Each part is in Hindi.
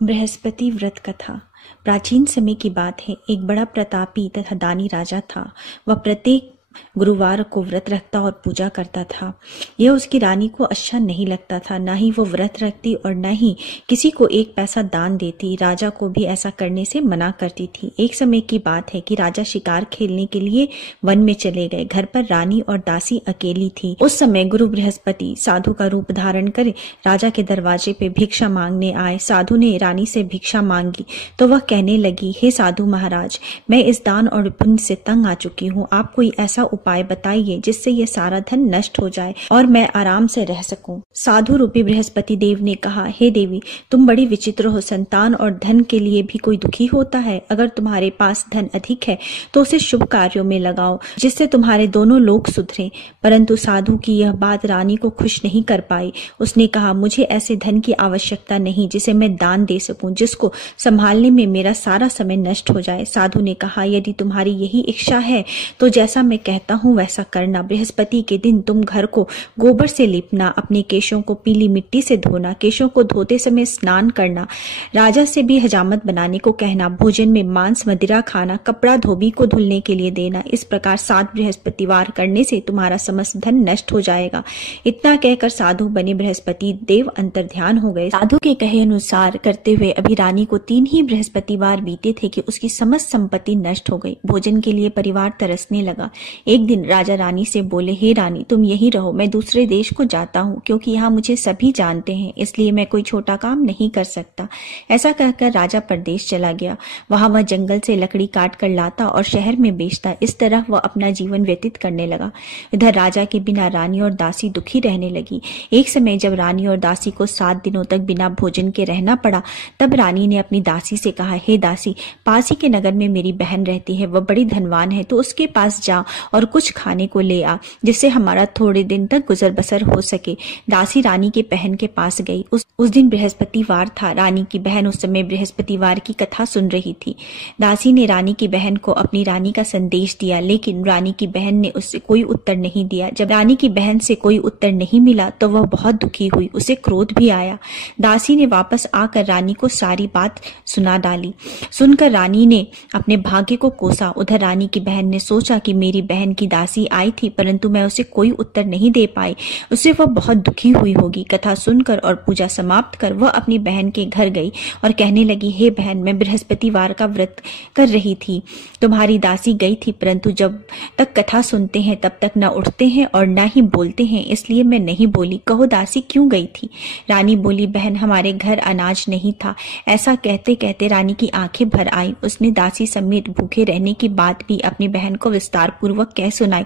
बृहस्पति व्रत कथा। प्राचीन समय की बात है। एक बड़ा प्रतापी तथा दानी राजा था। वह प्रत्येक गुरुवार को व्रत रखता और पूजा करता था। यह उसकी रानी को अच्छा नहीं लगता था। न ही वो व्रत रखती और न ही किसी को एक पैसा दान देती। राजा को भी ऐसा करने से मना करती थी। एक समय की बात है कि राजा शिकार खेलने के लिए वन में चले गए। घर पर रानी और दासी अकेली थी। उस समय गुरु बृहस्पति साधु का रूप धारण कर राजा के दरवाजे पे भिक्षा मांगने आए। साधु ने रानी से भिक्षा मांगी तो वह कहने लगी, हे साधु महाराज, मैं इस दान और पुण्य से तंग आ चुकी हूँ। आप कोई ऐसा उपाय बताइए जिससे ये सारा धन नष्ट हो जाए और मैं आराम से रह सकूं। साधु रूपी बृहस्पति देव ने कहा, हे देवी, तुम बड़ी विचित्र हो। संतान और धन के लिए भी कोई दुखी होता है। अगर तुम्हारे पास धन अधिक है तो उसे शुभ कार्यों में लगाओ जिससे तुम्हारे दोनों लोग सुधरे। परंतु साधु की यह बात रानी को खुश नहीं कर पाई। उसने कहा, मुझे ऐसे धन की आवश्यकता नहीं जिसे मैं दान दे सकूं, जिसको संभालने में मेरा सारा समय नष्ट हो जाए। साधु ने कहा, यदि तुम्हारी यही इच्छा है तो जैसा मैं कहता हूँ वैसा करना। बृहस्पति के दिन तुम घर को गोबर से लिपना, अपने केशों को पीली मिट्टी से धोना, केशों को धोते समय स्नान करना, राजा से भी हजामत बनाने को कहना, भोजन में मांस मदिरा खाना, कपड़ा धोबी को धुलने के लिए देना। इस प्रकार 7 बृहस्पतिवार करने से तुम्हारा समस्त धन नष्ट हो जाएगा। इतना कहकर साधु बने बृहस्पति देव अंतर्ध्यान हो गए। साधु के कहे अनुसार करते हुए अभी रानी को 3 ही बृहस्पतिवार बीते थे कि उसकी समस्त संपत्ति नष्ट हो गई। भोजन के लिए परिवार तरसने लगा। एक दिन राजा रानी से बोले, हे रानी, तुम यहीं रहो, मैं दूसरे देश को जाता हूँ, क्योंकि यहाँ मुझे सभी जानते हैं, इसलिए मैं कोई छोटा काम नहीं कर सकता। ऐसा कहकर राजा परदेश चला गया। वहां वह जंगल से लकड़ी काट कर लाता और शहर में बेचता। इस तरह वह अपना जीवन व्यतीत करने लगा। इधर राजा के बिना रानी और दासी दुखी रहने लगी। एक समय जब रानी और दासी को 7 दिनों तक बिना भोजन के रहना पड़ा, तब रानी ने अपनी दासी से कहा, हे दासी, पास ही के नगर में मेरी बहन रहती है, वह बड़ी धनवान है, तो उसके पास जा और कुछ खाने को ले आ, जिससे हमारा थोड़े दिन तक गुजर बसर हो सके। दासी रानी के बहन के पास गई। उस दिन बृहस्पतिवार था। रानी की बहन उस समय बृहस्पतिवार की कथा सुन रही थी। दासी ने रानी की बहन को अपनी रानी का संदेश दिया, लेकिन रानी की बहन ने उससे कोई उत्तर नहीं दिया। जब रानी की बहन से कोई उत्तर नहीं मिला तो वह बहुत दुखी हुई। उसे क्रोध भी आया। दासी ने वापस आकर रानी को सारी बात सुना डाली। सुनकर रानी ने अपने भाग्य को कोसा। उधर रानी की बहन ने सोचा कि मेरी बहन की दासी आई थी, परंतु मैं उसे कोई उत्तर नहीं दे पाई, उससे वह बहुत दुखी हुई होगी। कथा सुनकर और पूजा समाप्त कर वह अपनी बहन के घर गई और कहने लगी, हे बहन, मैं बृहस्पतिवार का व्रत कर रही थी। तुम्हारी दासी गई थी, परंतु जब तक कथा सुनते हैं तब तक न उठते हैं और न ही बोलते हैं, इसलिए मैं नहीं बोली। कहो दासी क्यों गई थी? रानी बोली, बहन, हमारे घर अनाज नहीं था। ऐसा कहते कहते रानी की आंखें भर आई। उसने दासी समेत भूखे रहने की बात भी अपनी बहन को विस्तार पूर्वक कह सुनाई।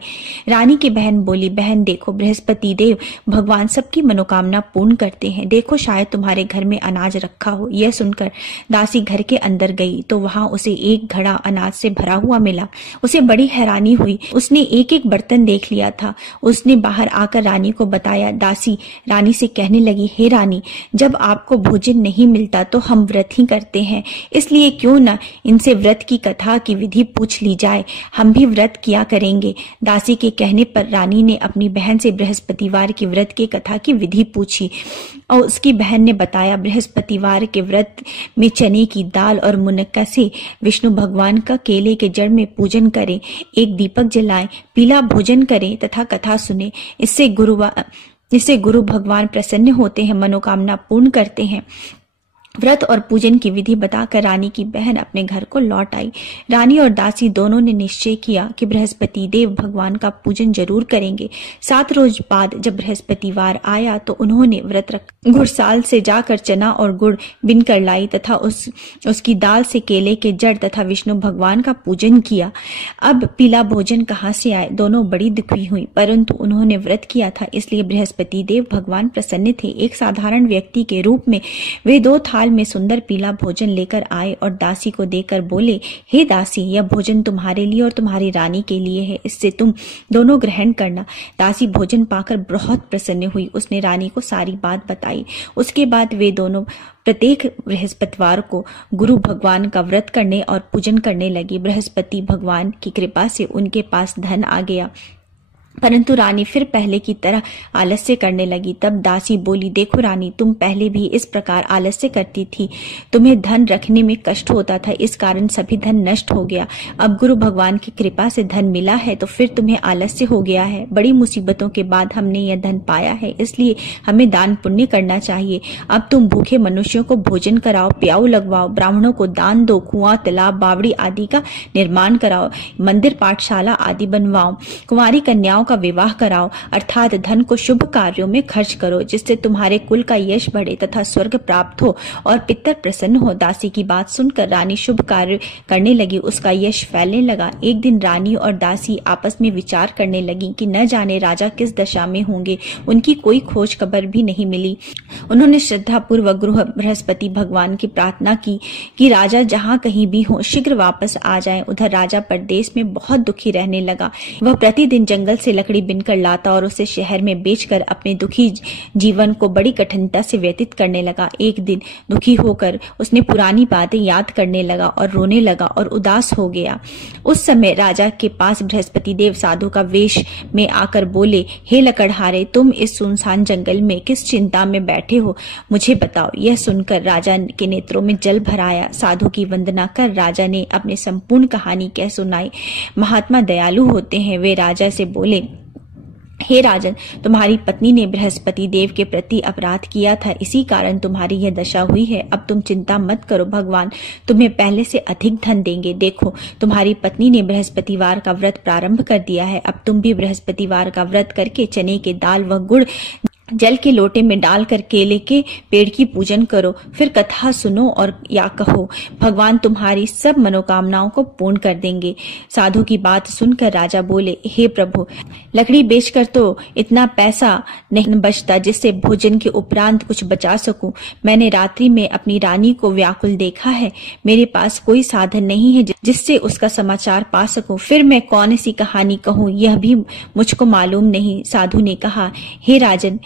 रानी की बहन बोली, बहन देखो, बृहस्पति देव भगवान सबकी मनोकामना पूर्ण करते हैं। देखो, शायद तुम्हारे घर में अनाज रखा हो। यह सुनकर दासी घर के अंदर गई तो वहां उसे एक घड़ा अनाज से भरा हुआ मिला। उसे बड़ी हैरानी हुई। उसने एक एक बर्तन देख लिया था। उसने बाहर आकर रानी को बताया। दासी रानी से कहने लगी, हे रानी, जब आपको भोजन नहीं मिलता तो हम व्रत ही करते हैं, इसलिए क्यों न इनसे व्रत की कथा की विधि पूछ ली जाए, हम भी व्रत किया करेंगे। दासी के कहने पर रानी ने अपनी बहन से बृहस्पतिवार की व्रत की कथा की विधि पूछी और उसकी बहन ने बताया, बृहस्पतिवार के व्रत में चने की दाल और मुनक्का से विष्णु भगवान का केले के जड़ में पूजन करें, एक दीपक जलाएं, पीला भोजन करें तथा कथा सुने। इससे गुरु भगवान प्रसन्न होते हैं, मनोकामना पूर्ण करते हैं। व्रत और पूजन की विधि बताकर रानी की बहन अपने घर को लौट आई। रानी और दासी दोनों ने निश्चय किया कि बृहस्पति देव भगवान का पूजन जरूर करेंगे। 7 रोज बाद जब बृहस्पतिवार आया तो उन्होंने व्रत रखा। घुड़साल से जाकर चना और गुड़ बिन कर लाई तथा उसकी दाल से केले के जड़ तथा विष्णु भगवान का पूजन किया। अब पीला भोजन कहाँ से आए? दोनों बड़ी दुखी हुई, परंतु उन्होंने व्रत किया था, इसलिए बृहस्पति देव भगवान प्रसन्न थे। एक साधारण व्यक्ति के रूप में वे 2 थाल में सुंदर पीला भोजन लेकर आए और दासी को देकर बोले, हे दासी, यह भोजन तुम्हारे लिए और तुम्हारी रानी के लिए है, इससे तुम दोनों ग्रहण करना। दासी भोजन पाकर बहुत प्रसन्न हुई। उसने रानी को सारी बात बताई। उसके बाद वे दोनों प्रत्येक बृहस्पतिवार को गुरु भगवान का व्रत करने और पूजन करने लगी। बृहस्पति भगवान की कृपा से उनके पास धन आ गया। परंतु रानी फिर पहले की तरह आलस्य करने लगी। तब दासी बोली, देखो रानी, तुम पहले भी इस प्रकार आलस्य करती थी। तुम्हें धन रखने में कष्ट होता था, इस कारण सभी धन नष्ट हो गया। अब गुरु भगवान की कृपा से धन मिला है तो फिर तुम्हें आलस्य हो गया है। बड़ी मुसीबतों के बाद हमने यह धन पाया है, इसलिए हमें दान पुण्य करना चाहिए। अब तुम भूखे मनुष्यों को भोजन कराओ, प्याऊ लगवाओ, ब्राह्मणों को दान दो, कुआं, तालाब, बावड़ी आदि का निर्माण कराओ, मंदिर, पाठशाला आदि बनवाओ, कुंवारी कन्याओं का विवाह कराओ, अर्थात धन को शुभ कार्यों में खर्च करो, जिससे तुम्हारे कुल का यश बढ़े तथा स्वर्ग प्राप्त हो और पितर प्रसन्न हो। दासी की बात सुनकर रानी शुभ कार्य करने लगी, उसका यश फैलने लगा। एक दिन रानी और दासी आपस में विचार करने लगी कि न जाने राजा किस दशा में होंगे। उनकी कोई खोज खबर भी नहीं मिली। उन्होंने श्रद्धा पूर्वक गुरु बृहस्पति भगवान की प्रार्थना की कि राजा जहाँ कहीं भी हो शीघ्र वापस आ जाएं। उधर राजा परदेश में बहुत दुखी रहने लगा। वह प्रतिदिन जंगल से लकड़ी बिनकर लाता और उसे शहर में बेचकर अपने दुखी जीवन को बड़ी कठिनता से व्यतीत करने लगा। एक दिन दुखी होकर उसने पुरानी बातें याद करने लगा और रोने लगा और उदास हो गया। उस समय राजा के पास बृहस्पति देव साधु का वेश में आकर बोले, हे लकड़हारे, तुम इस सुनसान जंगल में किस चिंता में बैठे हो, मुझे बताओ। यह सुनकर राजा के नेत्रों में जल भर आया। साधु की वंदना कर राजा ने अपनी संपूर्ण कहानी कह सुनाई। महात्मा दयालु होते हैं। वे राजा से बोले, हे राजन, तुम्हारी पत्नी ने बृहस्पति देव के प्रति अपराध किया था, इसी कारण तुम्हारी यह दशा हुई है। अब तुम चिंता मत करो, भगवान तुम्हें पहले से अधिक धन देंगे। देखो, तुम्हारी पत्नी ने बृहस्पतिवार का व्रत प्रारंभ कर दिया है। अब तुम भी बृहस्पतिवार का व्रत करके चने के दाल व गुड़ जल के लोटे में डालकर केले के पेड़ की पूजन करो, फिर कथा सुनो और या कहो, भगवान तुम्हारी सब मनोकामनाओं को पूर्ण कर देंगे। साधु की बात सुनकर राजा बोले, हे प्रभु, लकड़ी बेचकर तो इतना पैसा नहीं बचता जिससे भोजन के उपरांत कुछ बचा सकूं। मैंने रात्रि में अपनी रानी को व्याकुल देखा है। मेरे पास कोई साधन नहीं है जिससे उसका समाचार पा सकूं। फिर मैं कौन सी कहानी कहूं, यह भी मुझको मालूम नहीं। साधु ने कहा, हे राजन,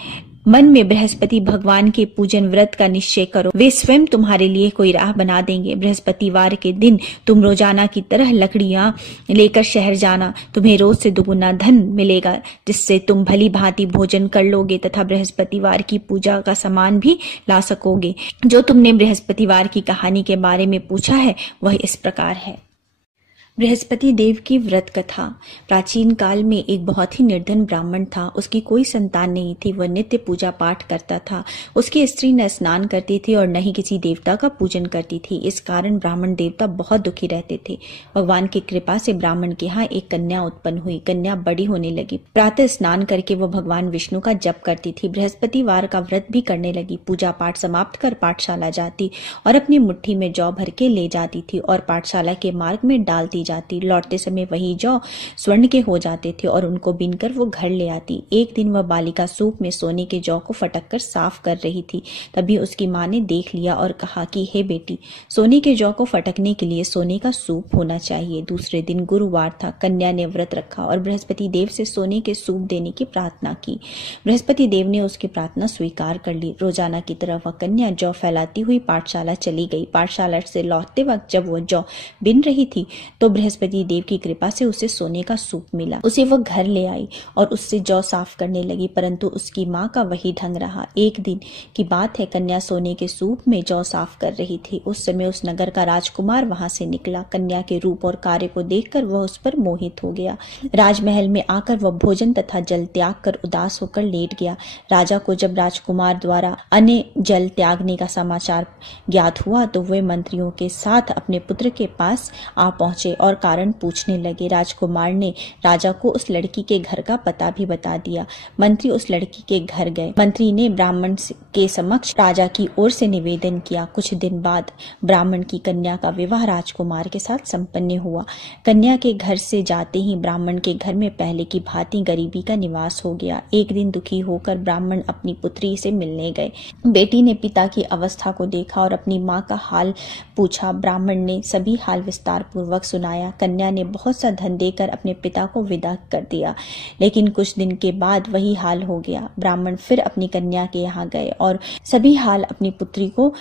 मन में बृहस्पति भगवान के पूजन व्रत का निश्चय करो, वे स्वयं तुम्हारे लिए कोई राह बना देंगे। बृहस्पतिवार के दिन तुम रोजाना की तरह लकड़ियां लेकर शहर जाना। तुम्हें रोज से दुगुना धन मिलेगा, जिससे तुम भली भांति भोजन कर लोगे तथा बृहस्पतिवार की पूजा का सामान भी ला सकोगे। जो तुमने बृहस्पतिवार की कहानी के बारे में पूछा है वह इस प्रकार है। बृहस्पति देव की व्रत कथा। प्राचीन काल में एक बहुत ही निर्धन ब्राह्मण था। उसकी कोई संतान नहीं थी। वह नित्य पूजा पाठ करता था। उसकी स्त्री न स्नान करती थी और न ही किसी देवता का पूजन करती थी। इस कारण ब्राह्मण देवता बहुत दुखी रहते थे। भगवान की कृपा से ब्राह्मण के यहाँ एक कन्या उत्पन्न हुई। कन्या बड़ी होने लगी। प्रातः स्नान करके वह भगवान विष्णु का जप करती थी। बृहस्पतिवार का व्रत भी करने लगी। पूजा पाठ समाप्त कर पाठशाला जाती और अपनी मुट्ठी में जौ भर के ले जाती थी और पाठशाला के मार्ग में डालती जाती। लौटते समय वही जौ स्वर्ण के हो जाते थे और उनको बीनकर वो घर ले आती। एक दिन वह बालिका सूप में सोने के जौ को फटक कर साफ कर रही थी। तभी उसकी माँ ने देख लिया और कहा कि हे बेटी, सोने के जौ को फटकने के लिए सोने का सूप होना चाहिए। दूसरे दिन गुरुवार था। कन्या ने व्रत रखा और बृहस्पति देव से सोने के सूप देने की प्रार्थना की। बृहस्पति देव ने उसकी प्रार्थना स्वीकार कर ली। रोजाना की तरह वह कन्या जौ फैलाती हुई पाठशाला चली गई। पाठशाला से लौटते वक्त जब वह जौ बिन रही थी तो बृहस्पति देव की कृपा से उसे सोने का सूप मिला। उसे वह घर ले आई और उससे जौ साफ करने लगी, परंतु उसकी माँ का वही ढंग रहा। एक दिन की बात है, कन्या सोने के सूप में जौ साफ कर रही थी। उस समय उस नगर का राजकुमार वहां से निकला। कन्या के रूप और कार्य को देखकर वह उस पर मोहित हो गया। राजमहल में आकर वह भोजन तथा जल त्याग कर उदास होकर लेट गया। राजा को जब राजकुमार द्वारा अन्न जल त्यागने का समाचार ज्ञात हुआ तो वे मंत्रियों के साथ अपने पुत्र के पास आ पहुंचे और कारण पूछने लगे। राजकुमार ने राजा को उस लड़की के घर का पता भी बता दिया। मंत्री उस लड़की के घर गए। मंत्री ने ब्राह्मण के समक्ष राजा की ओर से निवेदन किया। कुछ दिन बाद ब्राह्मण की कन्या का विवाह राजकुमार के साथ संपन्न हुआ। कन्या के घर से जाते ही ब्राह्मण के घर में पहले की भांति गरीबी का निवास हो गया। एक दिन दुखी होकर ब्राह्मण अपनी पुत्री से मिलने गए। बेटी ने पिता की अवस्था को देखा और अपनी माँ का हाल पूछा। ब्राह्मण ने सभी हाल विस्तार पूर्वक सुनाया। कन्या ने बहुत सा धन देकर अपने पिता को विदा कर दिया, लेकिन कुछ दिन के बाद वही हाल हो गया। ब्राह्मण फिर अपनी कन्या के यहाँ गए और सभी हाल अपनी पुत्री को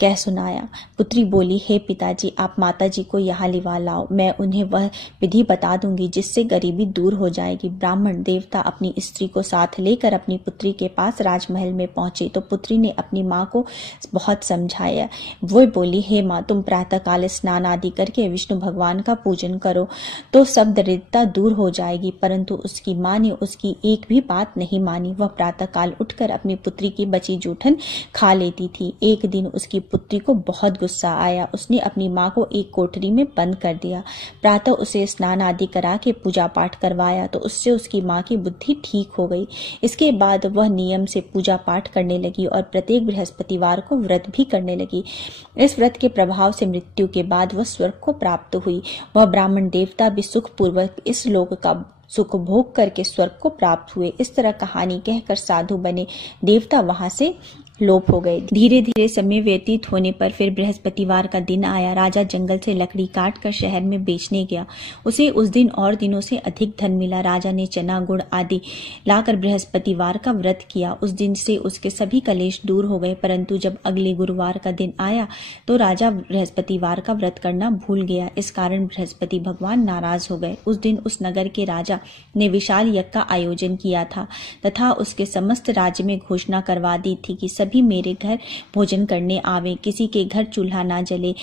कह सुनाया। पुत्री बोली, हे पिताजी, आप माताजी को यहाँ लिवा लाओ, मैं उन्हें वह विधि बता दूंगी जिससे गरीबी दूर हो जाएगी। ब्राह्मण देवता अपनी स्त्री को साथ लेकर अपनी पुत्री के पास राजमहल में पहुंचे तो पुत्री ने अपनी माँ को बहुत समझाया। वो बोली, हे माँ, तुम प्रातःकाल स्नान आदि करके विष्णु भगवान का पूजन करो तो सब दरिद्रता दूर हो जाएगी। परंतु उसकी माँ ने उसकी एक भी बात नहीं मानी। वह प्रातःकाल उठकर अपनी पुत्री की बची जूठन खा लेती थी। एक दिन उसकी पुत्री को बहुत गुस्सा आया। उसने अपनी माँ को एक कोठरी में बंद कर दिया। प्रातः उसे स्नान आदि करा के पूजा पाठ करवाया तो उससे उसकी माँ की बुद्धि ठीक हो गई। इसके बाद वह नियम से पूजा पाठ करने लगी और प्रत्येक बृहस्पतिवार को व्रत भी करने लगी। इस व्रत के प्रभाव से मृत्यु के बाद वह स्वर्ग को प्राप्त हुई। वह ब्राह्मण देवता भी सुखपूर्वक इस लोक का सुख भोग करके स्वर्ग को प्राप्त हुए। इस तरह कहानी कहकर साधु बने देवता वहां से लोप हो गए। धीरे धीरे समय व्यतीत होने पर फिर बृहस्पतिवार का दिन आया। राजा जंगल से लकड़ी काट कर शहर में बेचने गया। उसे उस दिन और दिनों से अधिक धन मिला। राजा ने चना गुड़ आदि लाकर बृहस्पतिवार का व्रत किया। उस दिन से उसके सभी कलेश दूर हो गए। परंतु जब अगले गुरुवार का दिन आया तो राजा बृहस्पतिवार का व्रत करना भूल गया। इस कारण बृहस्पति भगवान नाराज हो गए। उस दिन उस नगर के राजा ने विशाल यज्ञ का आयोजन किया था तथा उसके समस्त राज्य में घोषणा करवा दी थी कि भी मेरे घर भोजन करने आवे, किसी के घर चूल्हा ना जले।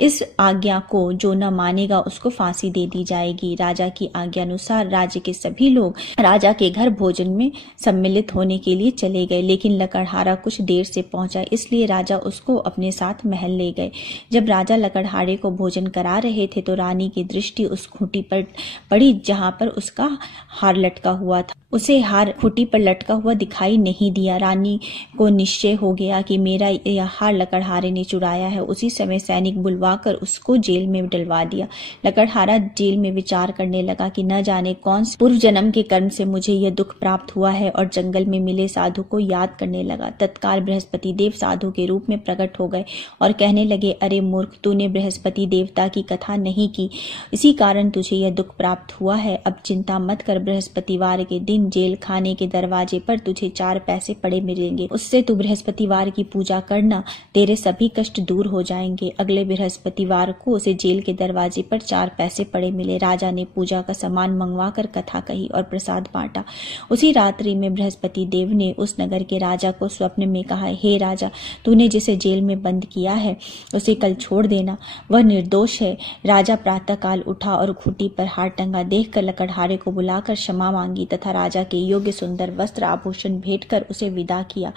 इस आज्ञा को जो न मानेगा उसको फांसी दे दी जाएगी। राजा की आज्ञा अनुसार राज्य के सभी लोग राजा के घर भोजन में सम्मिलित होने के लिए चले गए, लेकिन लकड़हारा कुछ देर से पहुंचा, इसलिए राजा उसको अपने साथ महल ले गए। जब राजा लकड़हारे को भोजन करा रहे थे तो रानी की दृष्टि उस खूंटी पर पड़ी जहां पर उसका हार लटका हुआ था। उसे हार खूंटी पर लटका हुआ दिखाई नहीं दिया। रानी को निश्चय हो गया कि मेरा यह हार लकड़हारे ने चुराया है। उसी समय सैनिक बुलवाकर उसको जेल में डलवा दिया। लकड़हारा जेल में विचार करने लगा कि न जाने कौन से पूर्व जन्म के कर्म से मुझे यह दुख प्राप्त हुआ है, और जंगल में मिले साधु को याद करने लगा। तत्काल बृहस्पति देव साधु के रूप में प्रकट हो गए और कहने लगे, अरे मूर्ख, तूने बृहस्पति देवता की कथा नहीं की, इसी कारण तुझे यह दुख प्राप्त हुआ है। अब चिंता मत कर, बृहस्पतिवार के दिन जेल खाने के दरवाजे पर तुझे 4 पैसे पड़े मिलेंगे। उससे तू बृहस्पतिवार की पूजा करना, तेरे सभी कष्ट दूर हो जाएंगे। अगले बृहस्पतिवार को उसे जेल के दरवाजे पर 4 पैसे पड़े मिले। राजा ने पूजा का सामान मंगवा कर कथा कही और प्रसाद बांटा। उसी रात्रि में बृहस्पति देव ने उस नगर के राजा को स्वप्न में कहा, हे राजा, तूने जिसे जेल में बंद किया है उसे कल छोड़ देना, वह निर्दोष है। राजा प्रातःकाल उठा और खूंटी पर हार टंगा देखकर लकड़हारे को बुलाकर क्षमा मांगी तथा राजा के योग्य सुंदर वस्त्र आभूषण भेंट कर उसे विदा किया।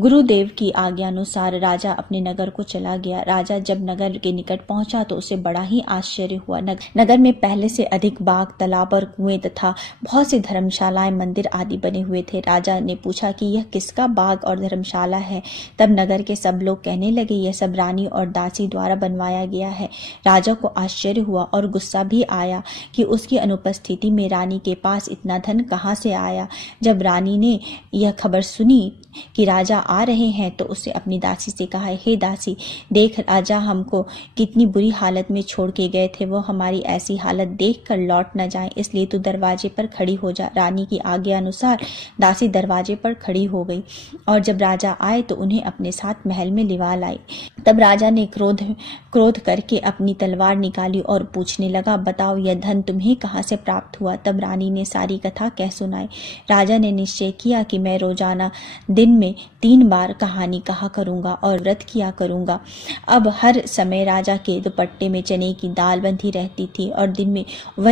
गुरुदेव की आज्ञा अनुसार राजा अपने नगर को चला गया। राजा जब नगर के निकट पहुंचा तो उसे बड़ा ही आश्चर्य हुआ। नगर में पहले से अधिक बाग, तालाब और कुएं तथा बहुत सी धर्मशालाएं, मंदिर आदि बने हुए थे। राजा ने पूछा कि यह किसका बाग और धर्मशाला है। तब नगर के सब लोग कहने लगे, यह सब रानी और दासी द्वारा बनवाया गया है। राजा को आश्चर्य हुआ और गुस्सा भी आया कि उसकी अनुपस्थिति में रानी के पास इतना धन कहां से आया। जब रानी ने यह खबर सुनी कि राजा आ रहे हैं तो उसने अपनी दासी से कहा, हे दासी, देख राजा हमको कितनी बुरी हालत में छोड़ के गए थे, वो हमारी ऐसी हालत देखकर लौट न जाए, इसलिए तू दरवाजे पर खड़ी हो जा। रानी की आज्ञा अनुसार दासी दरवाजे पर खड़ी हो गई और जब राजा आए तो उन्हें अपने साथ महल में लिवा लाई। तब राजा ने क्रोध करके अपनी तलवार निकाली और पूछने लगा, बताओ यह धन तुम्हें कहां से प्राप्त हुआ। तब रानी ने सारी कथा कह सुनाई। राजा ने निश्चय किया कि मैं रोजाना दिन में 3 बार कहानी कहा करूंगा और व्रत किया करूंगा। अब हर समय राजा के दुपट्टे में चने की दाल बंधी रहती थी और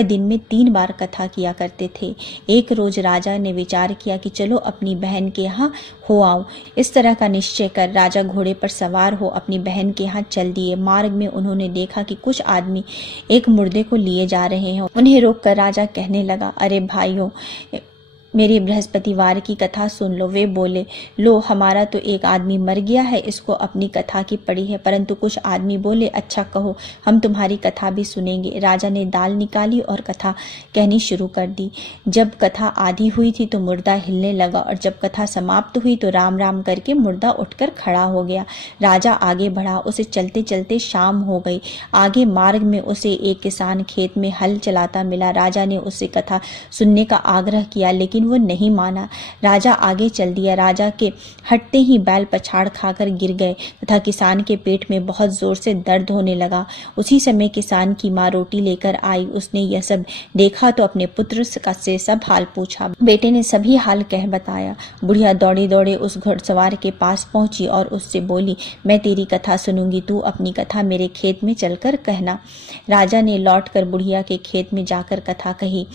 दिन में 3 बार कथा किया करते थे। एक रोज राजा ने विचार किया कि चलो अपनी बहन के यहाँ हो आओ। इस तरह का निश्चय कर राजा घोड़े पर सवार हो अपनी बहन के यहाँ चल दिए। मार्ग में उन्होंने देखा कि कुछ आदमी एक मुर्दे को लिए जा रहे हैं। उन्हें रोककर राजा कहने लगा, अरे भाइयों, मेरी बृहस्पतिवार की कथा सुन लो। वे बोले, लो हमारा तो एक आदमी मर गया है, इसको अपनी कथा की पड़ी है। परंतु कुछ आदमी बोले, अच्छा कहो, हम तुम्हारी कथा भी सुनेंगे। राजा ने दाल निकाली और कथा कहनी शुरू कर दी। जब कथा आधी हुई थी तो मुर्दा हिलने लगा और जब कथा समाप्त हुई तो राम राम करके मुर्दा उठकर खड़ा हो गया। राजा आगे बढ़ा, उसे चलते चलते शाम हो गई। आगे मार्ग में उसे एक किसान खेत में हल चलाता मिला। राजा ने उससे कथा सुनने का आग्रह किया, लेकिन लेकिन वो नहीं माना। राजा आगे चल दिया। राजा के हटते ही बैल पछाड़ खाकर गिर गए तथा किसान के पेट में बहुत जोर से दर्द होने लगा। उसी समय किसान की माँ रोटी लेकर आई। उसने यह सब देखा तो अपने पुत्र से सब हाल पूछा। बेटे ने सभी हाल कह बताया। बुढ़िया दौड़े दौड़े उस घुड़सवार के पास पहुंची और उससे बोली, मैं तेरी कथा सुनूंगी, तू अपनी कथा मेरे खेत में चलकर कहना। राजा ने लौटकर बुढ़िया के खेत में जाकर कथा कही,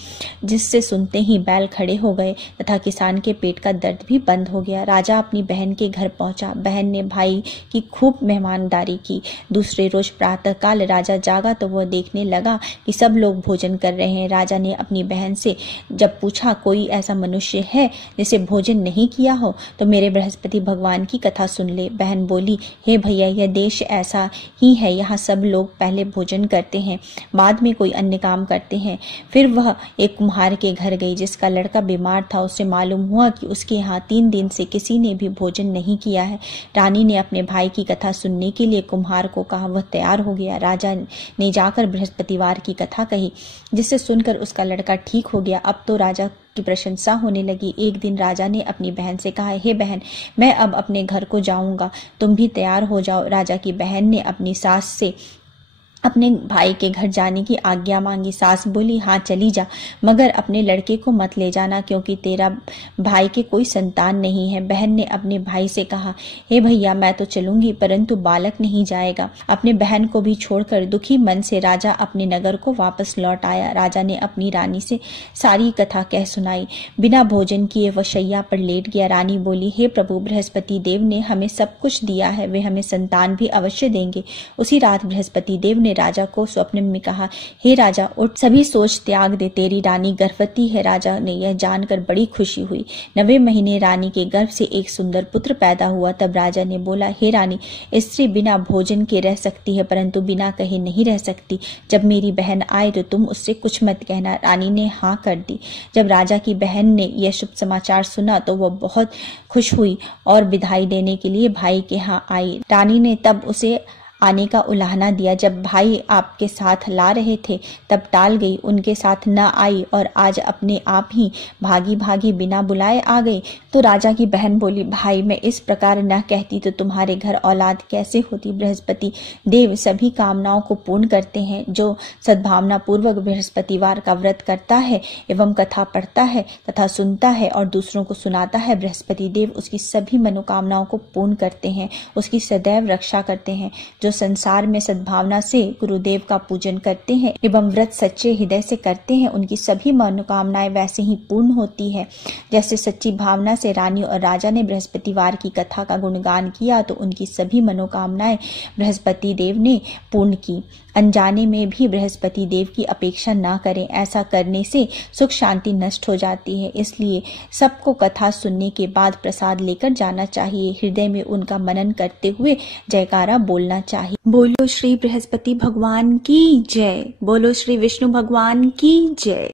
जिससे सुनते ही बैल खड़े हो गए तथा किसान के पेट का दर्द भी बंद हो गया। राजा अपनी बहन के घर पहुंचा। बहन ने भाई की खूब मेहमानदारी की। दूसरे रोज प्रातःकाल राजा जागा तो वह देखने लगा कि सब लोग भोजन कर रहे हैं। राजा ने अपनी बहन से जब पूछा, कोई ऐसा मनुष्य है जिसे भोजन नहीं किया हो तो मेरे बृहस्पति भगवान की कथा सुन ले। बहन बोली, हे भैया, यह देश ऐसा ही है, यहाँ सब लोग पहले भोजन करते हैं, बाद में कोई अन्य काम करते हैं। फिर वह एक कुम्हार के घर गई जिसका लड़का बीमार था। उससे मालूम हुआ कि उसके यहाँ 3 दिन से किसी ने भी भोजन नहीं किया है। रानी ने अपने भाई की कथा सुनने के लिए कुम्हार को कहा। वह तैयार हो गया। राजा ने जाकर बृहस्पतिवार की कथा कही, जिससे सुनकर उसका लड़का ठीक हो गया। अब तो राजा की प्रशंसा होने लगी। एक दिन राजा ने अपनी बहन से कहा, हे बहन, मैं अब अपने घर को जाऊंगा, तुम भी तैयार हो जाओ। राजा की बहन ने अपनी सास से अपने भाई के घर जाने की आज्ञा मांगी। सास बोली, हाँ चली जा, मगर अपने लड़के को मत ले जाना, क्योंकि तेरा भाई के कोई संतान नहीं है। बहन ने अपने भाई से कहा, हे भैया, मैं तो चलूंगी, परंतु बालक नहीं जाएगा। अपने बहन को भी छोड़कर दुखी मन से राजा अपने नगर को वापस लौट आया। राजा ने अपनी रानी से सारी कथा कह सुनाई। बिना भोजन किए वह शैया पर लेट गया। रानी बोली, हे प्रभु, बृहस्पति देव ने हमें सब कुछ दिया है, वे हमें संतान भी अवश्य देंगे। उसी रात बृहस्पति देव ने राजा को स्वप्न में कहा, हे राजा, उठ, सभी सोच त्याग दे, तेरी रानी गर्भवती है। राजा ने यह जानकर बड़ी खुशी हुई। 9वें महीने रानी के गर्भ से एक सुंदर पुत्र पैदा हुआ। तब राजा ने बोला, हे रानी, स्त्री बिना भोजन के रह सकती है, परंतु बिना कहे नहीं रह सकती। जब मेरी बहन आए तो तुम उससे कुछ मत कहना। रानी ने हाँ कर दी। जब राजा की बहन ने यह शुभ समाचार सुना तो वह बहुत खुश हुई और विदाई देने के लिए भाई के यहाँ आई। रानी ने तब उसे आने का उलाहना दिया। जब भाई आपके साथ ला रहे थे तब टाल गई, उनके साथ न आई और आज अपने आप ही भागी भागी बिना बुलाए आ गई। तो राजा की बहन बोली, भाई, मैं इस प्रकार न कहती तो तुम्हारे घर औलाद कैसे होती। बृहस्पति देव सभी कामनाओं को पूर्ण करते हैं। जो सद्भावना पूर्वक बृहस्पतिवार का व्रत करता है एवं कथा पढ़ता है तथा सुनता है और दूसरों को सुनाता है, बृहस्पति देव उसकी सभी मनोकामनाओं को पूर्ण करते हैं, उसकी सदैव रक्षा करते हैं। जो संसार में सद्भावना से गुरुदेव का पूजन करते हैं एवं व्रत सच्चे हृदय से करते हैं, उनकी सभी मनोकामनाएं वैसे ही पूर्ण होती है। जैसे सच्ची भावना से रानी और राजा ने बृहस्पतिवार की कथा का गुणगान किया तो उनकी सभी मनोकामनाएं बृहस्पति देव ने पूर्ण की। अनजाने में भी बृहस्पति देव की अपेक्षा न करें, ऐसा करने से सुख शांति नष्ट हो जाती है। इसलिए सबको कथा सुनने के बाद प्रसाद लेकर जाना चाहिए। हृदय में उनका मनन करते हुए जयकारा बोलना चाहिए। बोलो श्री बृहस्पति भगवान की जय। बोलो श्री विष्णु भगवान की जय।